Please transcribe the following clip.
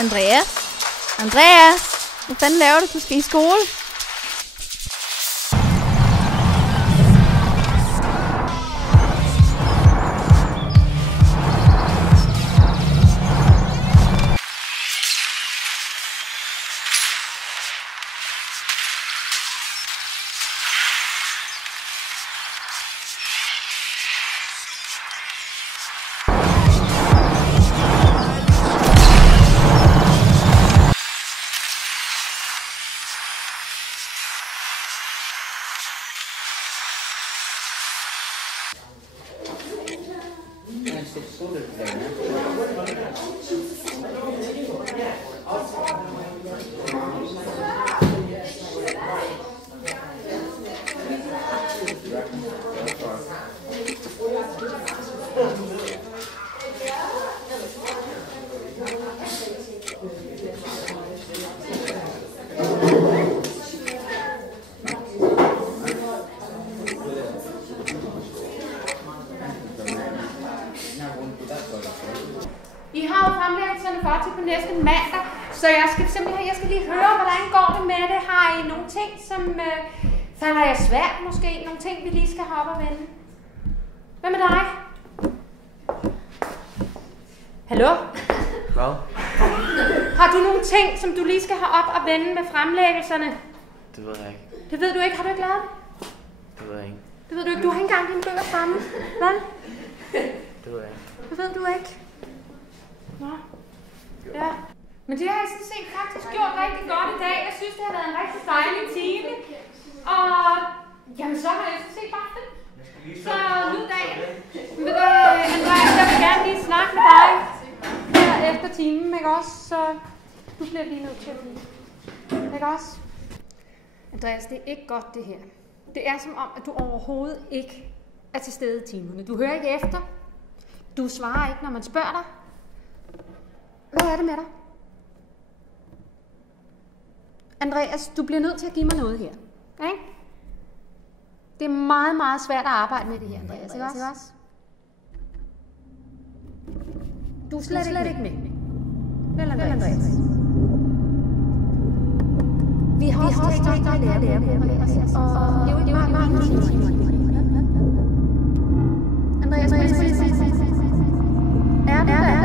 Andreas, hvad fanden laver du? Du skal i skole. I har jo fremlæggelserne for til på næste mandag, så jeg skal lige høre, hvordan går det med det. Har I nogle ting, som falder jer svært måske? Nogle ting, vi lige skal have op og vende? Hvad med dig? Hallo? Hvad? Har du nogle ting, som du lige skal have op og vende med fremlæggelserne? Det ved jeg ikke. Det ved du ikke. Har du ikke lavet det? Det ved jeg ikke. Det ved du ikke. Du har ikke engang dine bøger fremme. Hvad? Det ved jeg ikke. Det ved du ikke. Nå. Ja. Men det har jeg sådan set faktisk gjort rigtig godt i dag. Jeg synes, det har været en rigtig dejlig time. Og jamen, så har jeg sådan set bare det. Så nyd dagen. Men Andreas, jeg vil gerne lige snakke med dig her efter timen, ikke også? Så du bliver lige nødt til at blive. Ikke også? Andreas, det er ikke godt det her. Det er som om, at du overhovedet ikke er til stede i timerne. Du hører ikke efter. Du svarer ikke, når man spørger dig. Hvad er det med dig? Andreas, du bliver nødt til at give mig noget her. Okay? Det er meget, meget svært at arbejde med det her, Andreas. Ikke også? Du er slet ikke med. Vel, Andreas? Vi har også tænkt dig at lære det, Andreas. Og det er jo ikke mange timer. Andreas, er det Andreas.